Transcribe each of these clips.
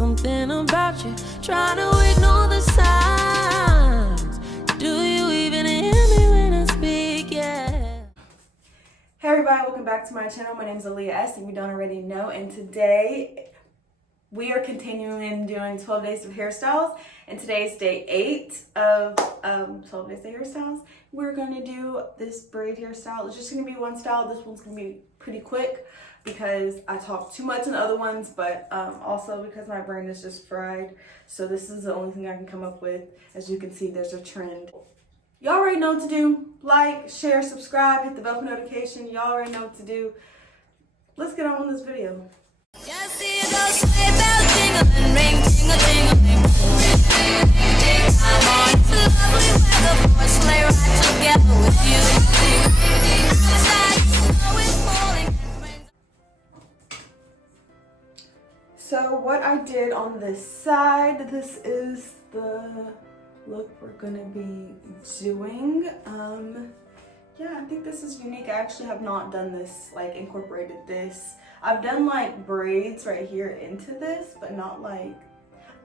something about you, trying to ignore the signs. Do you even hear me when I speak? Yeah. Hey everybody, welcome back to my channel. My name is Aliyah, if you don't already know, and today we are continuing doing 12 days of hairstyles, and today is day 8 of 12 days of hairstyles. We're going to do this braid hairstyle. It's just going to be one style. This one's going to be pretty quick because I talk too much in the other ones, but also because my brain is just fried. So this is the only thing I can come up with. As you can see, there's a trend. Y'all already know what to do. Like, share, subscribe, hit the bell for notification. Y'all already know what to do. Let's get on with this video. Just see those sleigh bells jingling, ring, tingle, tingling. I'm on the lovely weather for a sleigh ride together with you. So what I did on this side, this is the look we're gonna be doing. Yeah, I think this is unique. I actually have not done this, like incorporated this. I've done like braids right here into this, but not like,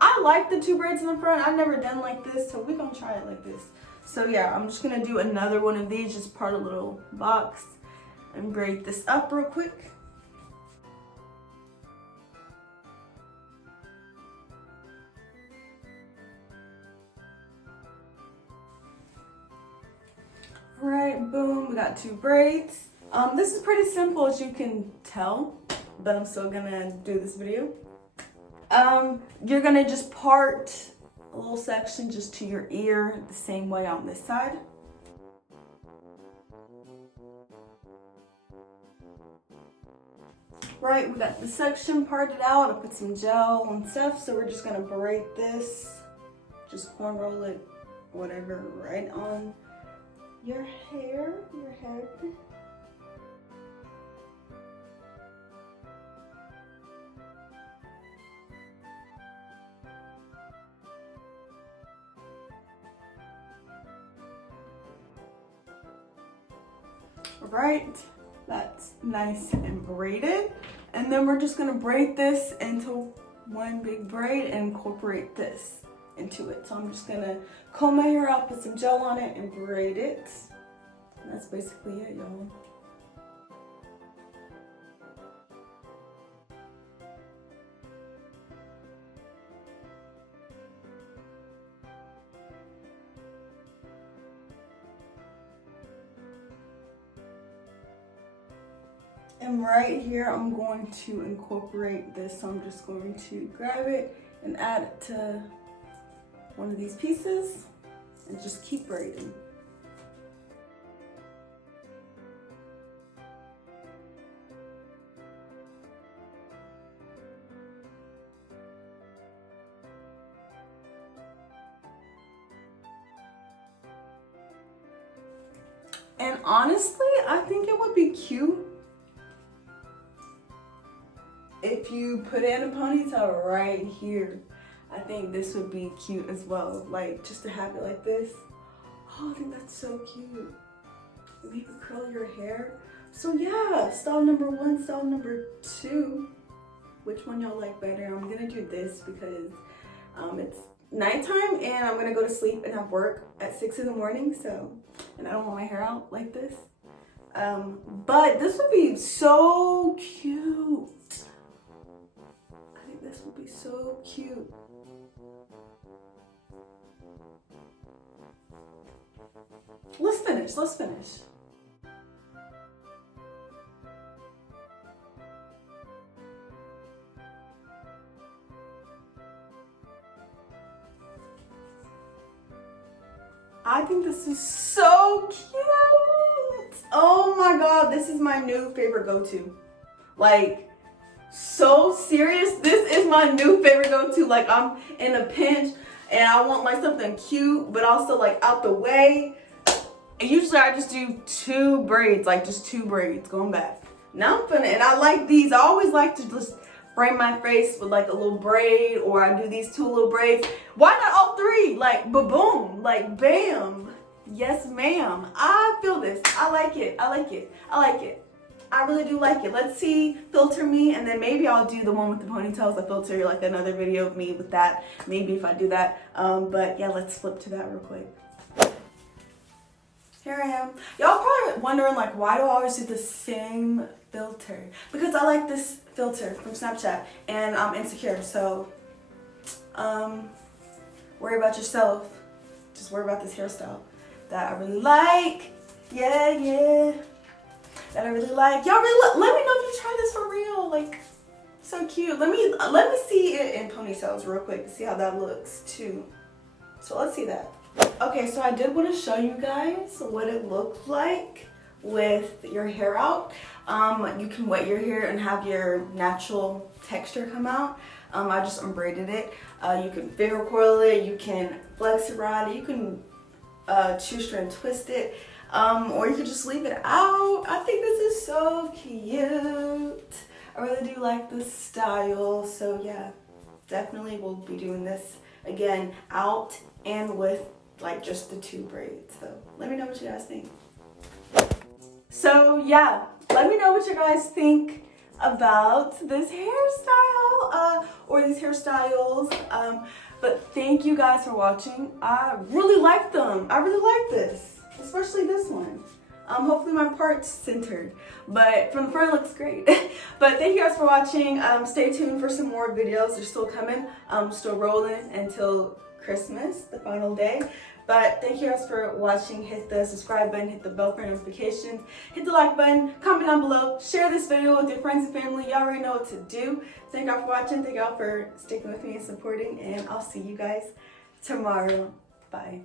I like the 2 braids in the front. I've never done like this, so we're gonna try it like this. So yeah, I'm just gonna do another one of these, just part a little box and braid this up real quick. Right, boom, we got 2 braids. This is pretty simple, as you can tell, but I'm still gonna do this video. You're gonna just part a little section just to your ear the same way on this side. Right, we got the section parted out. I put some gel and stuff, so we're just gonna braid this, just cornrow it, whatever, right on your hair, your head. Right, that's nice and braided. And then we're just gonna braid this into one big braid and incorporate this into it. So I'm just gonna comb my hair out, put some gel on it, and braid it. And that's basically it, y'all. And right here, I'm going to incorporate this. So I'm just going to grab it and add it to one of these pieces and just keep braiding. And honestly, I think it would be cute if you put in a ponytail right here. I think this would be cute as well, like just to have it like this. Oh, I think that's so cute. Maybe curl your hair. So yeah, style number 1, style number 2. Which one y'all like better? I'm gonna do this because it's nighttime and I'm gonna go to sleep and have work at 6 in the morning. So, and I don't want my hair out like this. But this would be so cute. This will be so cute. Let's finish. I think this is so cute. Oh my God, this is my new favorite go-to. Like, so serious, this is my new favorite go-to. Like, I'm in a pinch and I want like something cute but also like out the way. And usually I just do 2 braids, like just 2 braids going back. Now I'm finna, and I like these. I always like to just frame my face with like a little braid, or I do these 2 little braids. Why not all 3? Like, ba-boom, like bam. Yes, ma'am. I feel this. I like it. I really do like it. Let's see, filter me, and then maybe I'll do the one with the ponytails. I filter like another video of me with that. Maybe if I do that. But yeah, let's flip to that real quick. Here I am. Y'all probably wondering like, why do I always do the same filter? Because I like this filter from Snapchat and I'm insecure. So, worry about yourself. Just worry about this hairstyle that I really like. Yeah. That I really like. Y'all really let me know if you try this for real. Like, so cute. Let me see it in ponytails real quick to see how that looks too. So let's see that. Okay, so I did want to show you guys what it looked like with your hair out. You can wet your hair and have your natural texture come out. I just unbraided it. You can finger coil it, you can flex it right, you can shoestring twist it, or you can just leave it out. I think this is so cute. I really do like this style. So yeah, definitely we'll be doing this again out and with like just the 2 braids. So let me know what you guys think. So yeah, let me know what you guys think about this hairstyle or these hairstyles. But thank you guys for watching. I really like them. I really like this, especially this one. Hopefully my part's centered, but from the front it looks great. But thank you guys for watching. Stay tuned for some more videos. They're still coming. Still rolling until Christmas, the final day. But thank you guys for watching. Hit the subscribe button, hit the bell for notifications, hit the like button, comment down below, share this video with your friends and family. Y'all already know what to do. Thank y'all for watching. Thank y'all for sticking with me and supporting, and I'll see you guys tomorrow. Bye.